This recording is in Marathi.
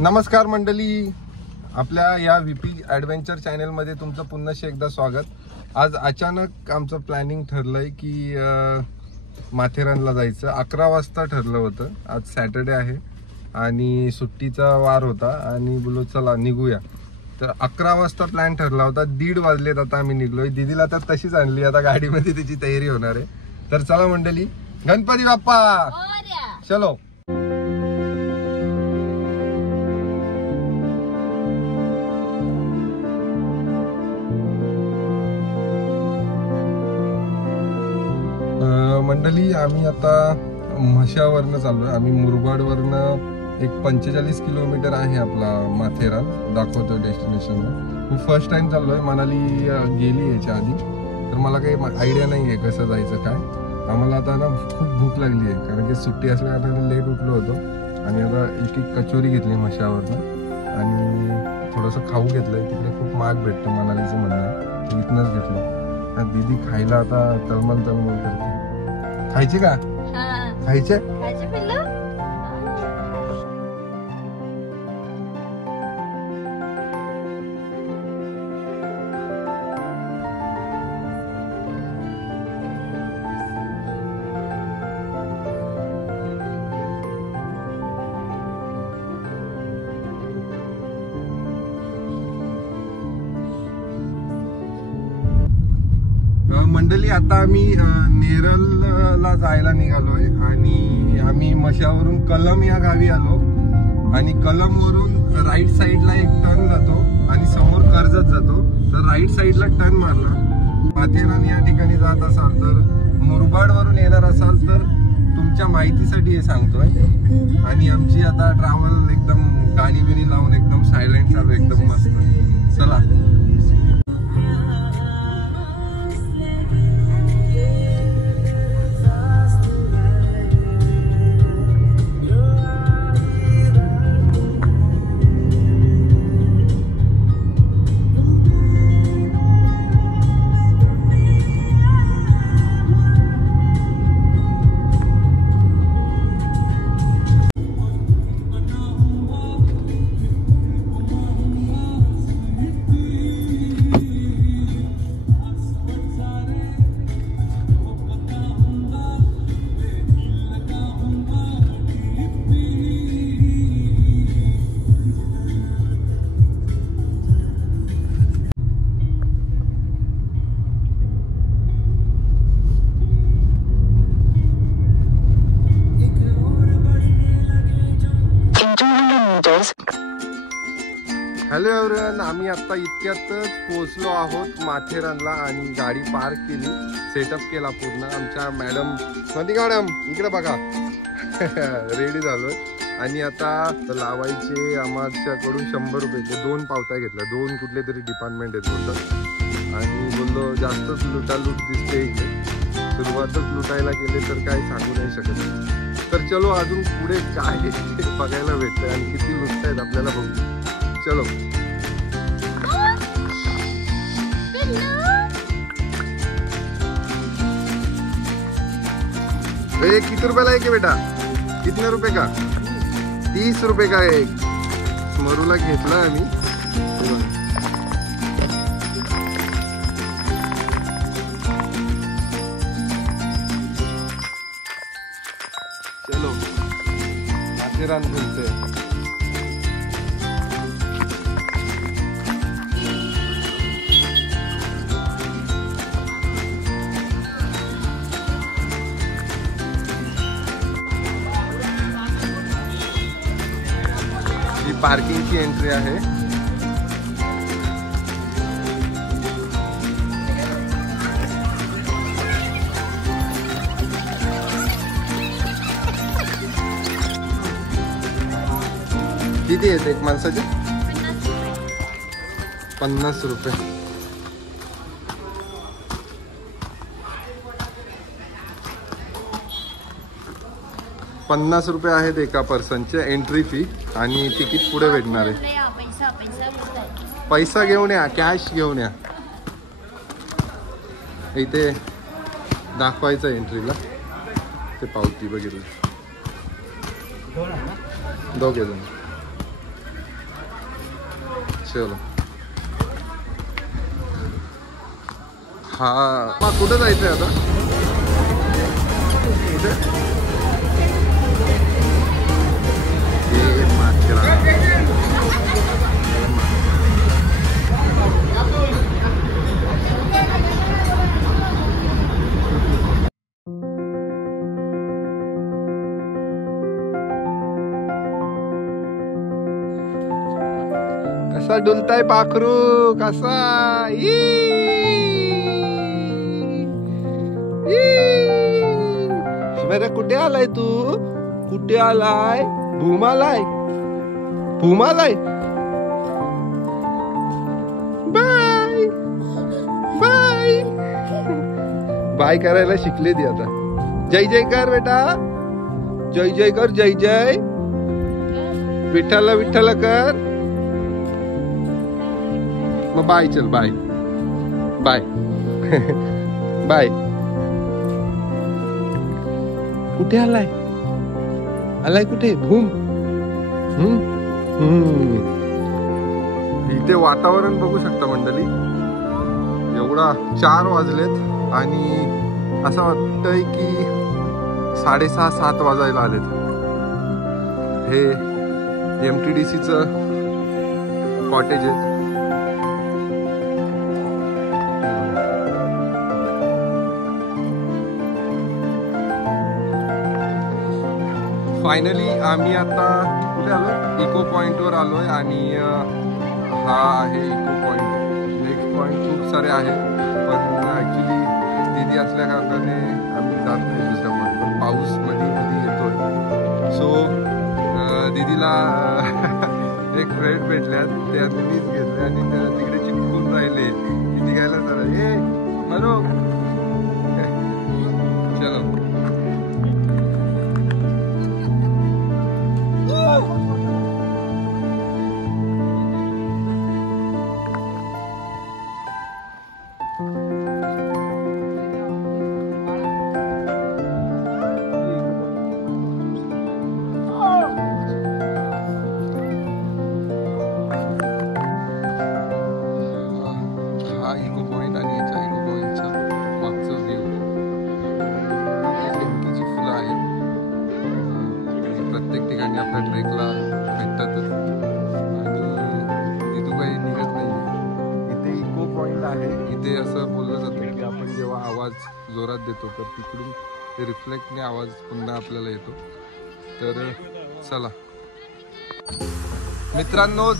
नमस्कार मंडळी, आपल्या या व्हीपी ॲडव्हेंचर चॅनलमध्ये तुमचं पुन्हा एकदा स्वागत. आज अचानक आमचं प्लॅनिंग ठरलंय की माथेरानला जायचं. 11 वाजता ठरलं होतं. आज सॅटर्डे आहे आणि सुट्टीचा वार होता आणि बोललो चला निघूया. तर 11 वाजता प्लॅन ठरला होता. 1:30 वाजलेत आता आम्ही निघलोय. दीदीला आता तशीच आणली, आता गाडीमध्ये त्याची तयारी होणार आहे. तर चला मंडळी, गणपती बाप्पा चलो. मंडळी, आम्ही आता म्हशावरनं चाललोय. आम्ही मुरबाडवरनं एक 45 किलोमीटर आहे आपला माथेरान, दाखवतो डेस्टिनेशनला. मी फर्स्ट टाइम चाललोय. मनाली गेली याच्या आधी, तर मला काही आयडिया नाही आहे कसं जायचं काय. आम्हाला आता ना खूप भूक लागली आहे, कारण की सुट्टी असल्या कारणाने लेट उठलो होतो. आणि आता एक कचोरी घेतली म्हशावरनं आणि थोडंसं खाऊ घेतलंय. तिकडे खूप महाग भेटतं मनालीचं म्हणणं आहे, तर इथनंच घेतलं. दीदी खायला आता तळमळ करते. खायचे का? खायचे. मंडळी, आता आम्ही नेरलला जायला निघालोय आणि आम्ही मशावरून कलम या गावी आलो. आणि कलमवरून राईट साईडला एक टर्न जातो आणि समोर कर्जत जातो. तर राईट साईडला टर्न मारला. माथेरान या ठिकाणी जात असाल तर, मुरबाडवरून येणार असाल तर तुमच्या माहितीसाठी हे सांगतोय. आणि आमची आता ट्रॅव्हल एकदम गाणी बिणी लावून एकदम सायलेंट चालू, एकदम मस्त. चला. हॅलो एव्हरीवन, आम्ही आता इतक्यातच पोहोचलो आहोत माथेरानला आणि गाडी पार्क केली, सेटअप केला पूर्ण. आमच्या मॅडम मॅडम इकडे बघा रेडी झालोय. आणि आता लावायचे आमच्याकडून 100 रुपयाचे 2 पावत्या घेतल्या. 2 कुठले तरी डिपार्टमेंट आहेत बोलतात. आणि बोललो जास्तच लुटालूट दिसते इकडे. सुरुवातच लुटायला गेले तर काय सांगू नाही शकत. तर चलो, अजून पुढे काय बघायला भेटतंय आणि किती लुटतायत आपल्याला बघू. चलो. ये कितने रुपयाला एक है बेटा? कितने रुपये का? 30 रुपये का एक. स्मरूला घेतला आम्ही. चलो, माथेरान घुमते. पार्किंगची एंट्री आहे. किती आहेत एक माणसाचे? 50 रुपये. ₹50 आहेत एका पर्सनचे एंट्री फी. आणि तिकीट पुढे भेटणार आहे. पैसा घेऊन या, कॅश घेऊन या. इथे दाखवायचं एंट्रीला ते पावती बघितलं. दोघे जण चलो हा कुठं जायचंय आता? कुठे? कसा डुलताय पाखरू कसा? शिवाय कुठे आलाय तू? कुठे आलाय? भूमालाय? भूमालाय? बाय बाय बाय करायला शिकले ती आता. जय जय कर बेटा, जय जय कर, जय जय. विठ्ठल विठ्ठल कर. मग बाय चल, बाय बाय बाय. कुठे आलाय? आलाय कुठे? भूम. इथे वातावरण बघू शकता मंडळी. एवढा 4 वाजलेत आणि असं वाटतंय की 6:30-7 वाजायला आलेत. हे MTDC चं कॉटेज आहे. फायनली आम्ही आता कुठे आलो? इको पॉइंटवर आलोय आणि हा आहे इको पॉइंट. नेक्स्ट पॉइंट खूप सारे आहेत पण ॲक्च्युली दीदी असल्या कारणाने आम्ही जात नाही दुसऱ्या पॉइंटवर. पाऊस मध्ये येतोय. सो दीदीला एक फ्रेंड भेटल्यात, त्या मीच घेतले आणि त्याला तिकडे चिपकून राहिले. ती निघायला जरा ए मरो चलो. हा इको पॉइंट आणि याच्या इको पॉइंटच्या मागचं व्ह्यू. नेमकीची फुलं आहेत. प्रत्येक ठिकाणी आपल्या ट्रेकला भेटतातच आणि इथं काही निघत नाही. इथे इको पॉइंट आहे. इथे असं बोललं जातं की आपण जेव्हा आवाज जोरात देतो तर तिकडून रिफ्लेक्टने आवाज पुन्हा आपल्याला येतो. तर चला मित्रांनो,